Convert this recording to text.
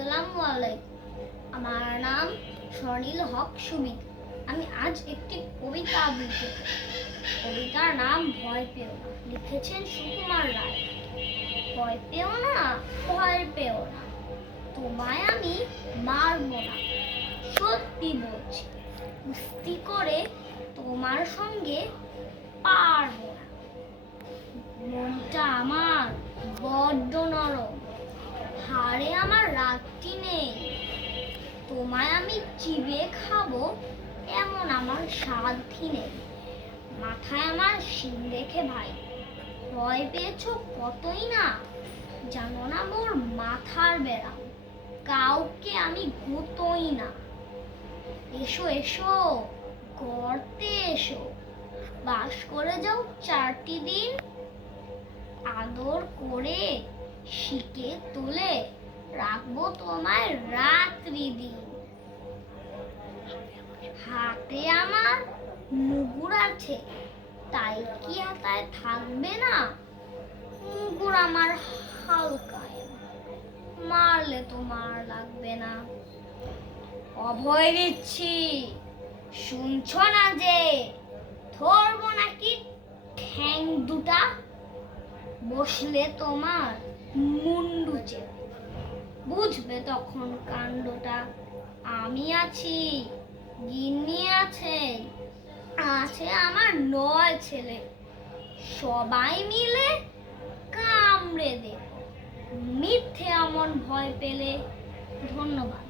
আসসালামু আলাইকুম। আমার নাম স্বর্ণিল হক সুমিত। আমি আজ একটি কবিতা আবৃত্তি কবিতার নাম ভয় পেও না। লিখেছেন সুকুমার রায়। ভয় পেও না, ভয় পেও না। তোমায় আমি মারবো না। সত্যি বলছি, কুস্তি করে তোমার সঙ্গে পারব না। মনটা আমার বড্ড নরম। হাড়ে আমার রাত্রি নেই। তোমায় আমি চিবে খাব, এমন আমার সাধ্যি নেই। মাথায় আমার শিং দেখে ভাই, ভয় পেয়েছ কতই না? জানো না মোর মাথার বেড়া, কাউকে আমি গুতোই না। এসো এসো, গর্তে এসো, বাস করে যাও চারটি দিন, আদর করে শিকে তুলে। রাখব তোমায় রাত্রি দিন হাতে আমার মুগুর আছে, তাই কি হাতায় থাকবে না? মুগুর আমার হালকায় মারলে তোমার লাগবে না। অভয় দিচ্ছি, শুনছ না যে, ধরবো নাকি ঠ্যাং দুটা? বসলে তোমার মুন্ডু চেপে। বুঝবে তখন কাণ্ডটা। আমি আছি, গিন্নি আছে আছে আমার নয় ছেলে। সবাই মিলে কামড়ে দে। মিথ্যে এমন ভয় পেলে ধন্যবাদ।